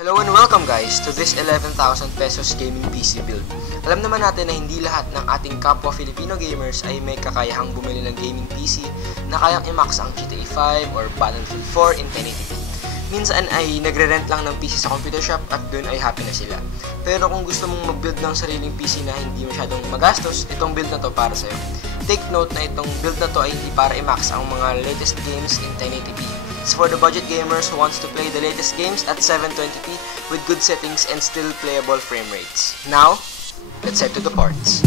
Hello and welcome guys to this 11,000 pesos gaming PC build. Alam naman natin na hindi lahat ng ating kapwa Filipino gamers ay may kakayahang bumili ng gaming PC na kayang i-max ang GTA 5 or Battlefield 4 in 1080p. Minsan ay nagre-rent lang ng PC sa computer shop at dun ay happy na sila. Pero kung gusto mong mag-build ng sariling PC na hindi masyadong magastos, itong build na to para sa'yo. Take note na itong build na to ay hindi para i-max ang mga latest games in 1080p. It's for the budget gamers who wants to play the latest games at 720p with good settings and still playable frame rates. Now, let's head to the parts.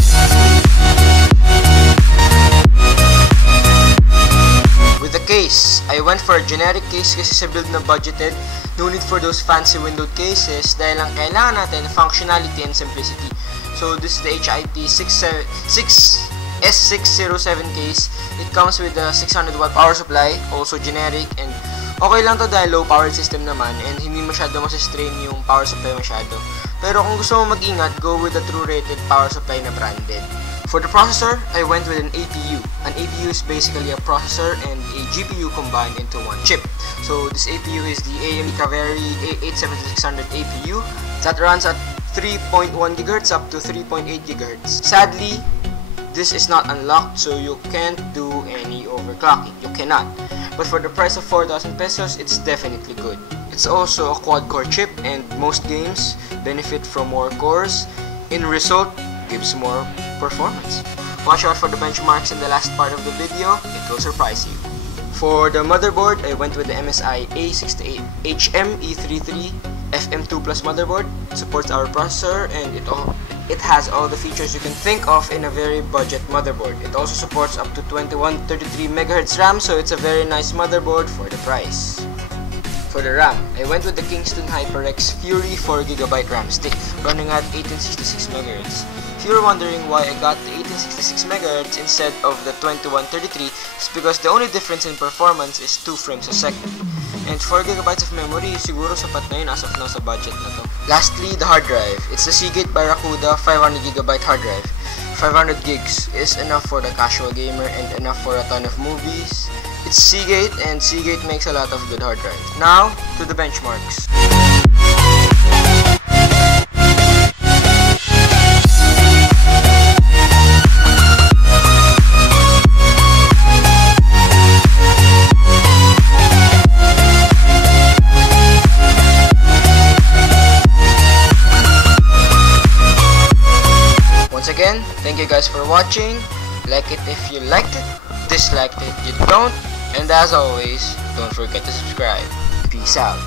With the case, I went for a generic case kasi sa build na budgeted, no need for those fancy windowed cases dahil ang kailangan natin functionality and simplicity. So this is the HIT S607 case. It comes with a 600 watt power supply, also generic, and okay lang to dahil low powered system naman and hindi masyado masistrain yung power supply masyado. Pero kung gusto mo mag-ingat, go with a true rated power supply na branded. For the processor, I went with an APU. An APU is basically a processor and a GPU combined into one chip. So this APU is the AMD Kaveri A87600 APU that runs at 3.1 GHz up to 3.8 GHz. Sadly, this is not unlocked, so you can't do any overclocking. You cannot. But for the price of 4,000 pesos, it's definitely good. It's also a quad-core chip, and most games benefit from more cores. In result, gives more performance. Watch out for the benchmarks in the last part of the video. It will surprise you. For the motherboard, I went with the MSI A68HM E33 FM2 Plus motherboard. It supports our processor and it has all the features you can think of in a very budget motherboard. It also supports up to 2133 MHz RAM, so it's a very nice motherboard for the price. For the RAM, I went with the Kingston HyperX Fury 4GB RAM stick running at 1866 MHz. If you're wondering why I got the 1866 MHz instead of the 2133, it's because the only difference in performance is 2 frames a second. And 4GB of memory, siguro sapat na yun as of now sa budget na to. Lastly, the hard drive. It's the Seagate Barracuda 500GB hard drive. 500 gigs is enough for the casual gamer and enough for a ton of movies. It's Seagate and Seagate makes a lot of good hard drives. Now, to the benchmarks. Again, thank you guys for watching. Like it if you liked it, dislike it if you don't, and as always, don't forget to subscribe. Peace out.